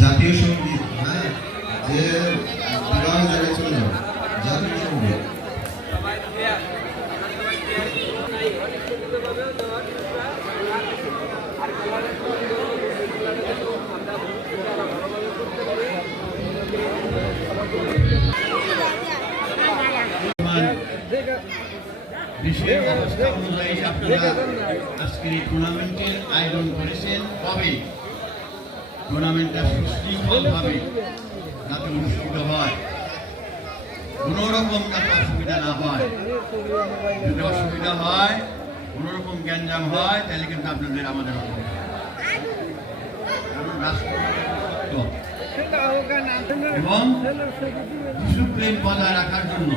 জাতীয় সঙ্গীত, হ্যাঁ, যে বিবাহ জায়গায় চলে যাবে জাতীয় সঙ্গীত। দেশের অবস্থা অনুযায়ী আপনারা আজকের এই টুর্নামেন্টের আয়োজন করেছেন, কবে টুর্নামেন্টটা সুশৃঙ্খলভাবে যাতে অনুষ্ঠিত হয়, কোনোরকম যাতে অসুবিধা না হয়। যদি অসুবিধা হয়, কোনোরকম গ্যাঞ্জাম হয়, তাহলে কিন্তু আপনাদের আমাদের এবং ডিসিপ্লিন বজায় রাখার জন্য